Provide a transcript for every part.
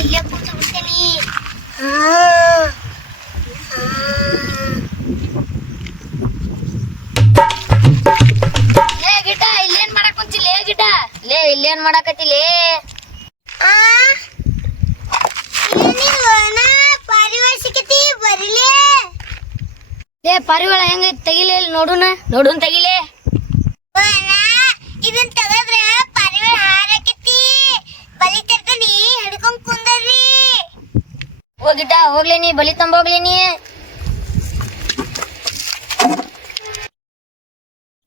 ಇಲ್ಲೇ ಕೂತು ಬಿಡ್ತೇನಿ. ಲೇ ಗಿಡ ಇಲ್ಲೇನ್ ಮಾಡಕ್ ಕುಂತಿಲ್ಲ? ಗಿಡ ಲೇ ಇಲ್ಲೇನ್ ಮಾಡಕತ್ತಿಲೇ? ಲೇ ಪಾರಿವಾಳ ಹೆಂಗೈತಿ ತೆಗಿಲೇ ನೋಡುನ ತೆಗಿಲೇ. ಇದನ್ ತಗದ್ರೆ ಪಾರಿವಾಳ ಹಾರಾಕತಿ ಬಲಿ ತರ್ತಾನಿ ಹಿಡ್ಕೊಂಡ್ ಕುಂದರ್ರಿ. ಹೋಗಿಡ್ಡ ಹೋಗ್ಲೇನಿ ಬಲಿ ತಂಬೋಗ್ಲೇನಿ.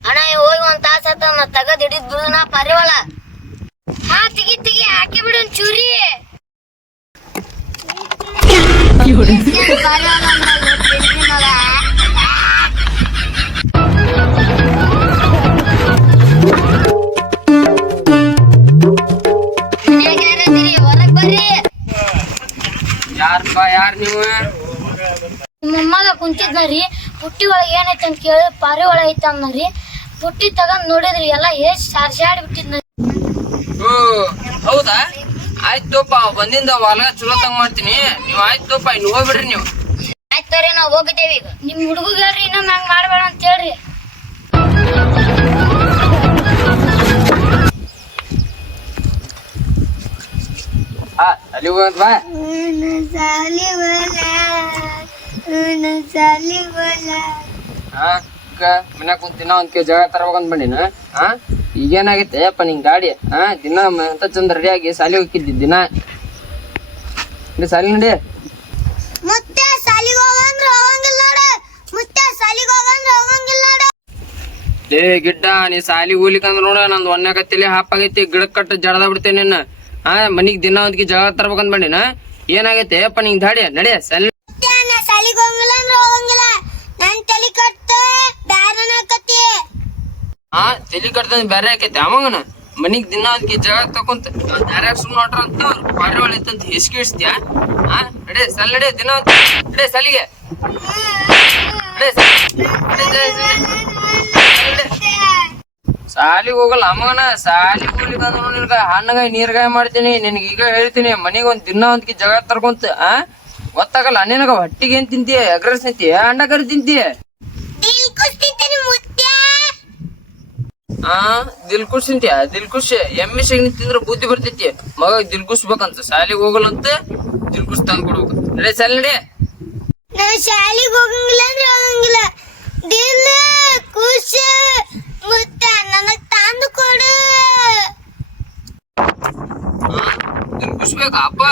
ಅಣ್ಣ ಹೋಗಿ ಒಂದ್ ತಾಸ ಆತ ಮತ್ ತಗದ್ ಹಿಡಿದ್ ಬಿಡುನ ಪಾರಿವಾಳ. ಹಾ ತೆಗಿ ಹಾಕಿ ಬಿಡು ಒಂದ್ ಚೂರಿ. ಹೊರಗ್ ಬರ್ರಿ. ಯಾರ್ ನೀವು? ನಿಮ್ಮ ಅಮ್ಮಗ ಕುಂತಿದ್ನರಿ ಪುಟ್ಟಿ ಒಳಗೆ ಏನೈತಿ ಅಂತ ಕೇಳಿ ಪಾರಿವಾಳ ಐತ ಅನ್ನರಿ. ಪುಟ್ಟಿ ತಗೊಂಡ್ ನೋಡಿದ್ರಿ ಎಲ್ಲ ಎಷ್ಟ್ ಸಾರ್ಸಾಡಿ ಬಿಟ್ಟಿದ್ನ. ಓ ಹೌದಾ? ಆಯ್ತೋಪ ಬಂದಿಂದ ಹೊಲಗ ಚಲೋ ತಂಗ ಮಾಡ್ತೀನಿ. ನೀವ್ ಆಯ್ತೋಪ ಇನ್ನು ಹೋಗ್ಬಿಡ್ರಿ ನೀವು. ಆಯ್ತವ್ರಿ ನಾವ್ ಹೋಗಿದ್ದೇವಿ ಈಗ. ನಿಮ್ ಹುಡುಗ ಹೇಳ್ರಿ ಇನ್ನೊಮ್ಮೆ ಹಂಗ ಮಾಡ್ಬೇಡ ಅಂತ ಹೇಳ್ರಿ. ಅಲ್ಲಿ ಹೋಗಂತ ಬಾ. ಮನ್ಯಾಗ ಕುಂತಿನ ಒಂದ್ ಕೆ ಜಾಗ ತರಬೇಕಂತ ಬಂದಿನ. ಈಗೇನಾಗೈತೆ ಅಪ್ಪ ನಿಂಗ್ ಗಾಡಿ ದಿನ ಅಂತ ಚಂದ ರೆಡಿಯಾಗಿ ಸಾಲಿ ಹೋಗಿದ್ದಿ ದಿನ. ಸಾಲಿ ನಡಿ. ಮುತ್ತೆ ಸಾಲಿಗೆ ಹೋಗಂದ್ರ ಹೋಗಂಗಿಲ್ಲ ನೋಡ. ಮುತ್ತೆ ಸಾಲಿಗೆ ಹೋಗಂದ್ರ ಹೋಗಂಗಿಲ್ಲ ನೋಡ. ಏ ಗಿಡ್ಡ ನೀ ಸಾಲಿಗೆ ಹೋಗ್ಲಿಕ್ಕಂದ್ರ ನೋಡ ನಂದು ಒಣ್ಣಾಗತ್ತಿಲಿ ಹಾಪಾಗೈತಿ ಗಿಡಕ್ ಕಟ್ಟ ಜಡದ ಬಿಡ್ತೇನೆ ನಿನ್ನ. ಮನಿಗ್ ದಿನ ಒಂದ್ಕಿ ಜಾಗ ತರ್ಬೇಕಂತ ಬಂದಿನ. ಏನಾಗೈತೆ ಅಪ್ಪ ನಿಂಗ್ ದಾಡಿ ನಡಿ ಸಾಲಿ. ಸಾಲಿಗೆ ಹೋಗಂಗಿಲ್ಲ ಅಂದ್ರ ಹೋಗಂಗಿಲ್ಲ. ನನ್ ತಲಿ ಕಟ್ಟ ಬ್ಯಾರನ ಆಕತಿ. ತಲಿ ಕಟ್ತಂದ್ ಬ್ಯಾರೆ ಆಕೈತಿ ಅವಂಗನ. ಮನಿಗ್ ದಿನ ಒಂದ್ಕಿ ಜಾಗ ತಕೊಂತ ಯಾರ್ಯಾರ ಸುಮ್ಮನೆ ಹೊಟ್ರ ಅಂತ ಅವ್ರು ಪಾರಿವಾಳ ಐತಂತ ಹೆಸ್ಕಿ ಇಡ್ಸ್ತೀಯ. ನಡಿ ಸಾಲಿ ನಡಿ ದಿನ ನಡಿ ಸಾಲಿಗೆ. ಸಾಲಿಗೆ ಹೋಗಲ್ಲ ಅಮ್ಮಗನ. ಸಾಲಿಗೆ ಹೋಗ್ಲಿಕ್ಕೆ ಅಂದ್ರು ನಿನ್ಗ ಹಣ್ಣಗಾಯಿ ನೀರ್ಗಾಯಿ ಮಾಡ್ತೀನಿ. ನಿನ್ಗ ಈಗ ಹೇಳ್ತೀನಿ ಮನಿಗ್ ಒಂದ್ ದಿನ ಒಂದ್ಕಿ ಜಾಗ ತರ್ಕೊಂತ ಗೊತ್ತಾಗಲ್ಲ. ನಿನಗ ಹೊಟ್ಟಿಗೆ ಏನ್ ತಿಂತೀಯ? ಎಗ್ರೆಸ್ ತಿಂತೀಯ ಅಂಡ ಕರಿ ತಿಂತೀಯ? ದಿಲ್ಕುಶ್ ತಿಂತೀಯ? ದಿಲ್ಕುಶ್ ಎಮ್ಮೆ ಸಗಣಿ ತಿಂದ್ರ ಬುದ್ಧಿ ಬರ್ತೈತಿ. ಮಗ ದಿಲ್ಕುಶ್ ಬೇಕಂತ ಸಾಲಿಗೆ ಹೋಗಲ್ಲಂತ ದಿಲ್ಕುಶ್ ತಂದ್ ಕೊಡ್ಬೇಕು. ನಡಿ ಸಾಲಿ ನಡಿ. ನಾ ಶಾಲಿಗೆ ಹೋಗಂಗಿಲ್ಲ ಅಂದ್ರೆ ಹೋಗಂಗಿಲ್ಲ. ದಿಲ್ ಖುಷ್ ಮುತ್ತ ನನಗ್ ತಂದು ಕೊಡು. ದಿಲ್ಕುಶ್ ಬೇಕಾ ಅಪ್ಪ?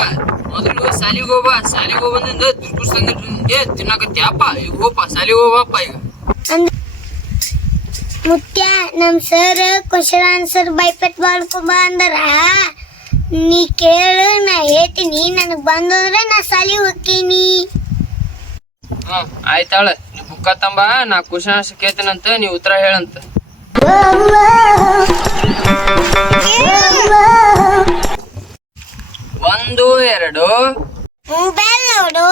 ಮೊದಲು ಸಾಲಿಗೆ ಹೋಗ. ಸಾಲಿಗೆ ಹೋಗ್ ಬಂದಿಂದ ದಿಲ್ಕುಶ್ ತಂದಿಟ್ರೆ ತಿನ್ನಕತ್ತಿ ಅಪ್ಪ. ಈಗ ಹೋಗಪ್ಪ ಸಾಲಿಗೆ ಹೋಗಪ್ಪ ಈಗ. ಮುತ್ಯ ನಮ್ ಸರ್ ಕ್ವಶನ್ ಆನ್ಸರ್ ಬೈಪೆಟ್ ಮಾಡ್ಕೊಂಬ ಅಂದರ ನೀ ಕೇಳು ನಾ ಹೇಳ್ತೀನಿ. ನನಗ್ ಬಂದಂದ್ರ ನಾ ಸಾಲಿಗೆ ಹೋಗ್ತೀನಿ. ಆಯ್ತಾಳ ನೀ ಬುಕ್ಕ ತಂಬ. ನಾ ಕ್ವಶನ್ ಆನ್ಸರ್ ಕೇಳ್ತೀನಂತ ನೀ ಉತ್ತರ ಹೇಳಂತ. 1 2 ಮೊಬೈಲ್ ನೋಡು.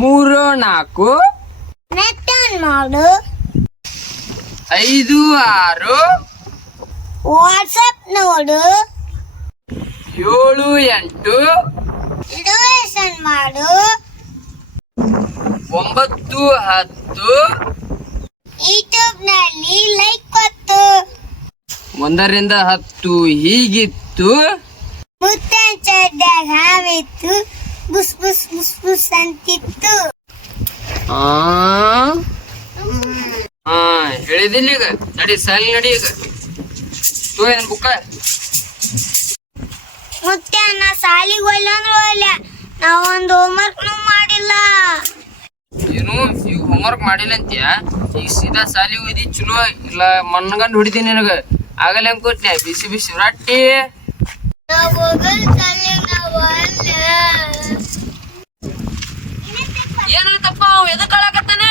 3 4 ನೆಟ್ ಆನ್ ಮಾಡು. 5 6 ವಾಟ್ಸ್ಆಪ್ ನೋಡು. 7 8 ರಿಸರ್ವೇಶನ್ ಮಾಡು. 9 10 ಯೂಟ್ಯೂಬ್ ನಲ್ಲಿ ಲೈಕ್ ಕೊಟ್ಟು. 1 ರಿಂದ 10 ಹೀಗಿತ್ತು. ಮುತ್ತನ್ ಚಡ್ಡಾಗ ಹಾವಿತ್ತು ಬುಸ್ ಬುಸ್ ಬುಸ್ ಬುಸ್ ಅಂತಿತ್ತು. ಹೇಳಿದಿಲ್ಲ ಈಗ. ನಡಿ ಸಾಲಿ ನಡಿ ಈಗ. ಏನ್ ಬುಕ್ಕ? ಮುತ್ಯ ನಾ ಸಾಲಿಗೆ ಹೋಗ್ಲ ಅಂದ್ರೆ ಹೋಗ್ಲ. ನಾವ್ ಒಂದು ಹೋಮ್ವರ್ಕ್ ಮಾಡಿಲ್ಲ. ಏನು ಈಗ ಹೋಮ್ವರ್ಕ್ ಮಾಡಿಲ್ಲ ಅಂತೀಯ? ಈಗ ಸೀದಾ ಸಾಲಿಗೆ ಹೋಯ್ದಿ ಚಲೋ ಇಲ್ಲ ಮಣ್ಣಗಂಡು ಹೊಡಿತೀನಿ ನಿನಗ. ಆಗಲ್ಲ ಹೆಂಗ್ ಕೊಟ್ನೆ ಬಿಸಿ ಬಿಸಿ ರೊಟ್ಟಿ. ನಾವ್ ಹೋಗಲ್ ಸಾಲಿಗೆ ನಾವ್ ಅಲ್ಲ. ಏನಾಯ್ತಪ್ಪ ಅವ್ ಎದಕ್ ಕಳಕತ್ತಾನ?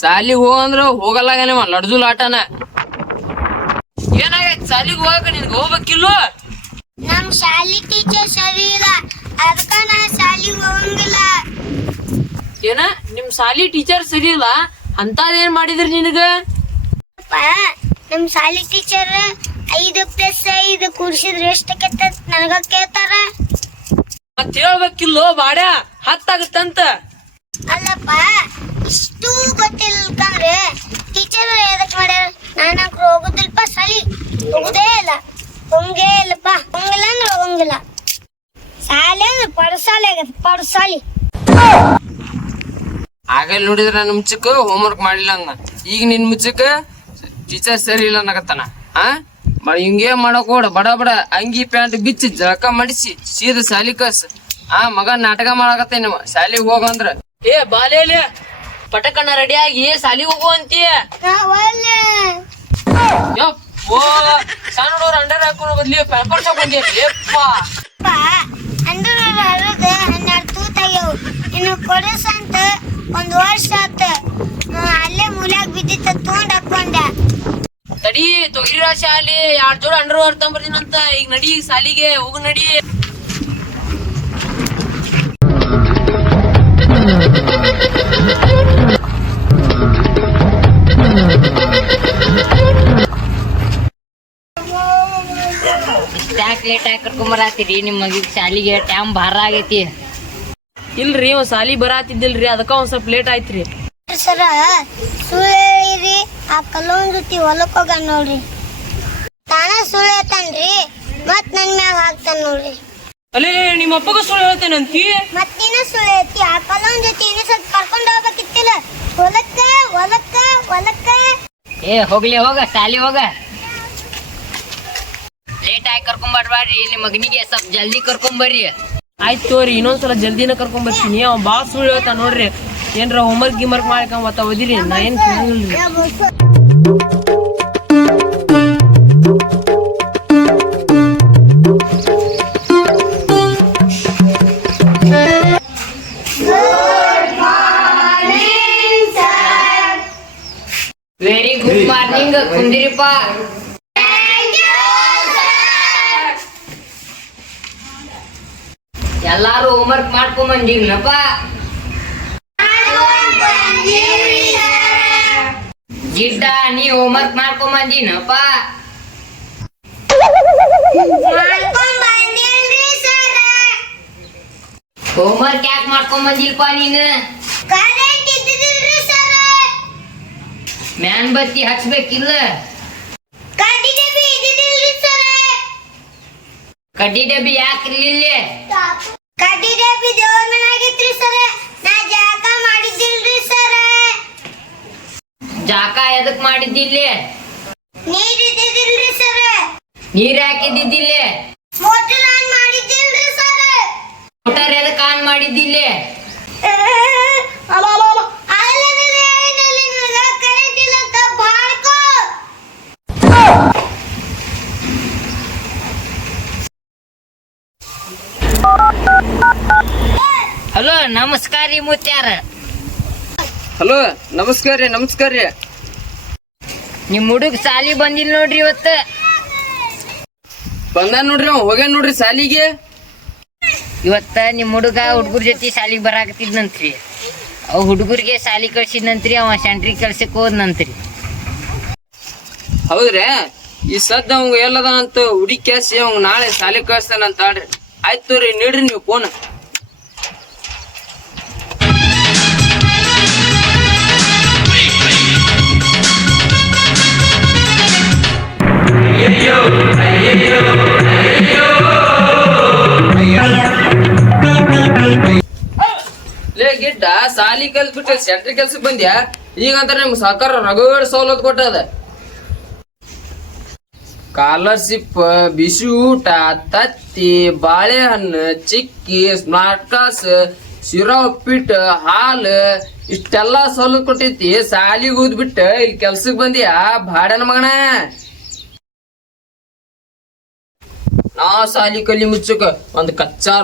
ಸಾಲಿಗೆ ಹೋಗಂದ್ರ ಹೋಗಲ್ಲಾಗೇನವ ಲಡ್ಜುಲ್ ಆಟನ. ಏನಾಗೈತಿ ಸಾಲಿಗೆ ಹೋಗಕ? ನಿನ್ಗೆ ಹೋಗ್ಬೇಕಿಲ್ವ? ನಮ್ ಶಾಲಿ ಟೀಚರ್ ಸರಿ ಇಲ್ಲ, ಅದಕ್ಕ ನಾ ಶಾಲಿಗೆ ಹೋಗಂಗಿಲ್ಲ. ಏನ ನಿಮ್ ಸಾಲಿ ಟೀಚರ್ ಸರಿ ಇಲ್ಲ ಅಂತದೇನ್ ಮಾಡಿದ್ರಿ ನಿನಗ? ನಮ್ ಶಾಲಿ ಟೀಚರ್ 5+5 ಕೂಡ್ಸಿದ್ರೆ ಎಷ್ಟಕ್ಕೆತ್ತ ನನಗ ಕೇಳ್ತಾರ. ಮತ್ ಹೇಳ್ಬೇಕಿಲ್ಲೋ ಬಾಡ್ಯಾ 10 ಆಗತ್ತಂತ. ಅಲ್ಲಪ್ಪ ಇಷ್ಟು ಗೊತ್ತಿಲ್ಲಕಂದ್ರೆ ಟೀಚರ್ ಎದಕ್ ಮಾಡ್ಯಾರ? ನಾನಂಕ್ರು ಹೋಗುದಿಲ್ಪ ಶಾಲಿ, ಹೋಗುದೇ ಇಲ್ಲ, ಹೋಗೇ ಇಲ್ಲಪ್ಪ. ಹೋಗಿಲ್ಲ ಅಂದ್ರೆ ಹೋಗಂಗಿಲ್ಲ. ಶಾಲೆ ಅಂದ್ರೆ ಪಡಸಾಲೆ ಆಗದ, ಪಡಸಾಲಿ. ಆಗಲ್ ನೋಡಿದ್ರ ನನ್ ಮುಚ್ಚಕ್ ಹೋಮ್ವರ್ಕ್ ಮಾಡಿಲ್ಲ ಅಂದ, ಈಗ ನಿನ್ ಮುಚ್ಚಕ್ ಟೀಚರ್ ಸರಿ ಇಲ್ಲ ಅನ್ನಕತ್ತಾನ. ಹಿಂಗೇ ಮಾಡಕ್ ಹೋಡ, ಬಡ ಬಡ ಅಂಗಿ ಪ್ಯಾಂಟ್ ಬಿಚ್ಚಿ ಜಳಕ ಮಾಡಿಸಿ ಸೀದಾ ಶಾಲಿ ಕಸ್. ಮಗ ನಾಟಕ ಮಾಡಕತ್ತ ನಿಮ್ಮ ಶಾಲಿಗೆ ಹೋಗಂದ್ರ. ಏ ಬಾಲೇಲೆ ಪಟಕಣ್ಣ ರೆಡಿ ಆಗಿ ಸಾಲಿ ಹೋಗು ಅಂತೀಯ. ಯಪ್ಪೋ ಸಣ್ಣ ಹುಡುಗರು ಅಂಡರ್ ಹಾಕೋಣ ಬದ್ಲಿ ಪೇಪರ್ ಶಾಪ್ ಬಂದಿಯಪ್ಪ. ಅಂದ್ರ ಹರದ 12 ತೂತಾಗ್ಯಾವ. ಇನ್ನು ಕೊಡಸ ಅಂತ 1 ವರ್ಷ ಆತ. ಅಲ್ಲೇ ಮೂಲ್ಯಾಗ ಬಿದ್ದಿತ್ತ ತಗೊಂಡ್ ಹಾಕೊಂಡ. ತಡಿ ತೊಗಿರ ಶಾಲಿ 2 ಜೋಡ ಅಂಡರ್ ತಗೊಂಬರ್ತೀನಂತ. ಈಗ ನಡಿ ಸಾಲಿಗೆ ಹೋಗು ನಡಿ. ಇಷ್ಟ್ಯಾಕ್ ಲೇಟ್ ಆಗಿ ಕರ್ಕೊಂಬರತ್ತೀರಿ? ನಿಮ್ಮ ಮಗಿಗೆ ಶಾಲಿಗೆ ಟೈಮ್ ಭಾರ ಆಗೈತಿ. ಇಲ್ರಿ ಒಂದ್ ಸಾಲಿ ಬರಾತಿದ್ದಿಲ್ರಿ, ಅದಕ್ಕ ಒಂದ್ ಸ್ವಲ್ಪ ಲೇಟ್ ಆಯ್ತ್ರಿ. ಸರ ಸುಳ್ಳಿ ಆ ಕಲ್ಲೋನ್ ಜೊತೆ ಹೊಲಕ್ ಹೋಗ ನೋಡ್ರಿ. ತಾನ ಸುಳ್ಳು ಹೇಳ್ತಾನ್ರಿ, ಮತ್ ನನ್ ಮ್ಯಾಗ ಹಾಕ್ತಾನ ನೋಡ್ರಿ. ಅಲ್ಲೇ ನಿಮ್ಮ ಅಪ್ಪಗ ಸುಳ್ಳು ಹೇಳ್ತೇನಂತಿ. ಮತ್ ನೀನು ಸುಳ್ಳು ಹೇಳ್ತಿ. ಆ ಕಲ್ಲೋನ್ ಜೊತೆ ಇನ್ನೂ ಸ್ವಲ್ಪ ಕರ್ಕೊಂಡ್ ಹೋಗ್ಬೇಕಿತ್ತಿಲ್ಲ ಹೊಲಕ್ಕ ಹೊಲಕ್ಕ ಹೊಲಕ್ಕ. ಏ ಹೋಗ್ಲಿ, ಹೋಗ ಶಾಲಿ ಹೋಗ. ಲೇಟ್ ಆಗಿ ಕರ್ಕೊಂಬರ್ಬಾರ್ರಿ, ನಿಮ್ಮ ಮಗನಿಗೆ ಸ್ವಲ್ಪ ಜಲ್ದಿ ಕರ್ಕೊಂಬರ್ರಿ. ಆಯ್ತು ತೋರಿ, ಇನ್ನೊಂದ್ಸಲ ಜಲ್ದಿನ ಕರ್ಕೊಂಡ್ ಬರ್ತೀನಿ. ಅವ್ ಬಾಳ ಸುಳ್ಳು ಹೇಳ್ತಾ ನೋಡ್ರಿ. ಏನ್ರ ಹೋಮ್ವರ್ಕ್ ಗಿಮರ್ಕ್ ಮಾಡ್ಕೊಂಡ್ ಮತ್ತ ಓದಿರಿ, ನಾ ಏನ್ ಕೇಳಂಗಿಲ್ರಿ. Very good morning. ಕುಂದಿರಿಪ್ಪ. ಎಲ್ಲಾರು ಹೋಮ್ವರ್ಕ್ ಮಾಡ್ಕೊಂಡ್ ಬಂದಿರ್ನಪ್ಪ. ಗಿಡ್ಡ ನೀ ಹೋಮ್ವರ್ಕ್ ಮಾಡ್ಕೊಂಡ್ ಬಂದಿನಪ್ಪ. ಹೋಮ್ವರ್ಕ್ ಯಾಕೆ ಮಾಡ್ಕೊಂಡ್ ಬಂದಿಲ್ಪ ನೀನು? ಮ್ಯಾನ್ ಬತ್ತಿ ಹಚ್ಬೇಕಿಲ್ಲ? ಕಡ್ಡಿ ಡಬ್ಬಿ ಯಾಕೆ ಇರ್ಲಿಲ್ಲ? ಕಡ್ಡಿ ಡಬ್ಬಿ ದೇವ್ರ ಮನಾಗಿತ್ರಿ ಸರ, ನಾ ಜಾಗ ಮಾಡಿದ್ದಿಲ್ರಿ ಸರ. ಜಾಕ ಎದಕ್ ಮಾಡಿದ್ದಿಲ್ಲ? ನೀರ್ ಇದ್ದಿದ್ದಿಲ್ರಿ ಸರ. ನೀರ್ ಹಾಕಿದ್ದಿಲ್ಲ? ಮೋಟರ್ ಆನ್ ಮಾಡಿದ್ದಿಲ್ರಿ ಸರ. ಮೋಟಾರ್ ಎದಕ್ ಆನ್ ಮಾಡಿದ್ದಿಲ್ಲ? ಕರೆಂಟ್ ಇಲ್ಲ ಅಂತ ಬಾಳ್ಕೋ. ಹಲೋ ನಮಸ್ಕಾರ ರೀ ಮುತ್ಯಾರ. ಹಲೋ ನಮಸ್ಕಾರ ರೀ, ನಮಸ್ಕಾರ ರೀ. ನಿಮ್ ಹುಡುಗ ಸಾಲಿ ಬಂದಿಲ್ಲ ನೋಡ್ರಿ ಇವತ್ತ. ಬಂದ ನೋಡ್ರಿ, ಅವ್ ಹೋಗ್ಯಾನ ನೋಡ್ರಿ ಸಾಲಿಗೆ. ಇವತ್ತ ನಿಮ್ ಹುಡುಗ ಹುಡುಗರ ಜೊತೆ ಸಾಲಿಗೆ ಬರಾಕತ್ತಿದ್ನಂತ್ರಿ. ಅವ್ ಹುಡುಗರಿಗೆ ಸಾಲಿ ಕಳ್ಸಿದ್ನಂತ್ರಿ. ಅವ ಸೆಂಟ್ರಿ ಕೆಲ್ಸಕ್ಕೆ ಹೋದ್ನಂತ್ರಿ. ಹೌದ್ರಿ? ಈ ಸದ್ದ ಅವಂಗ ಎಲ್ಲದ ಅಂತ ಹುಡುಕ್ಯಾಸಿ ಅವಂಗ ನಾಳೆ ಸಾಲಿ ಕಳಿಸ್ತಾನಂತ ಆಡ್ರಿ. ಆಯ್ತು ರೀ, ನೀಡ್ರಿ ನೀವು ಫೋನ್. ಲೇ ಗಿಡ್ಡ, ಸಾಲಿ ಕಲ್ತ್ ಬಿಟ್ಟು ಸೆಂಟ್ರಿ ಕೆಲ್ಸಕ್ ಬಂದ್ಯಾ? ಈಗಂತ ನಿಮ್ ಸರ್ಕಾರ ರಗಡ್ ಸವಲತ್ತು ಕೊಟ್ಟದ. ಸ್ಕಾಲರ್ಶಿಪ್, ಬಿಸಿ ಊಟ, ತತ್ತಿ, ಬಾಳೆಹಣ್ಣು, ಚಿಕ್ಕಿ, ಸ್ಮಾರ್ಟ್ ಕ್ಲಾಸ್, ಶಿರಾ ಉಪ್ಪಿಟ್ಟು, ಹಾಲು, ಇಷ್ಟೆಲ್ಲಾ ಸವಲತ್ತು ಕೊಟ್ಟೈತಿ. ಸಾಲಿಗೆ ಓದ್ಬಿಟ್ಟು ಇಲ್ಲಿ ಕೆಲ್ಸಕ್ ಬಂದ್ಯಾ ಭಾಡನ ಮಗನ? ನಾ ಸಾಲಿ ಕಲಿ ಮುಚ್ಚಕ ಒಂದ್ ಕಚ್ಚಾ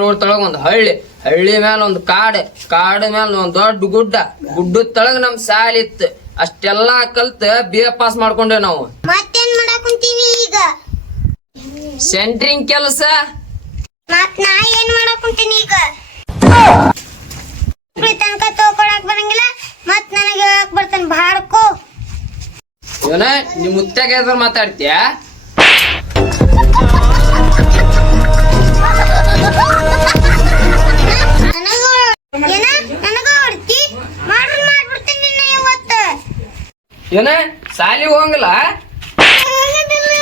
ರೋಡ್ ತಳಗ ಒಂದ್ ಹಳ್ಳಿ ಮ್ಯಾಲ ಒಂದ್ ಕಾಡ್ ಮ್ಯಾಲ ಒಂದ್ ದೊಡ್ಡ ಗುಡ್ಡದ ತಳಗ ನಮ್ ಸಾಲಿ ಇತ್ತು. ಅಷ್ಟೆಲ್ಲಾ ಕಲ್ತ ಪಾಸ್ ಮಾಡ್ಕೊಂಡೆ ನಾವು. ಮತ್ತೇನ್ ಮಾಡಕ್ ಕುಂತೀವಿ ಈಗ? ಸೆಂಟ್ರಿಂಗ್ ಕೆಲಸ. ಮತ್ ನಾ ಏನ್ ಮಾಡಕ್ ಕುಂತೀನಿ ಈಗ? ತನಕ ತಗೊಳಕ್ ಬರಂಗಿಲ್ಲ ಮತ್ ನನಗೆ ಹೇಳಕ್ ಬರ್ತಾನೆ ಬಾಡ್ಕೋ. ಇವನ ನಿಮ್ ಮುತ್ಯಾಗ ಎದ್ರ ಮಾತಾಡ್ತೀಯ? ನನಗ ಹೊಡ್ತಿ ಮಾಡ್ಬಿಡ್ತೀನಿ ನಿನ್ನ ಇವತ್ತು. ಏನ ಸಾಲಿ ಹೋಗಂಗಿಲ್ಲ? ಹೋಗುದಿಲ್ಲ.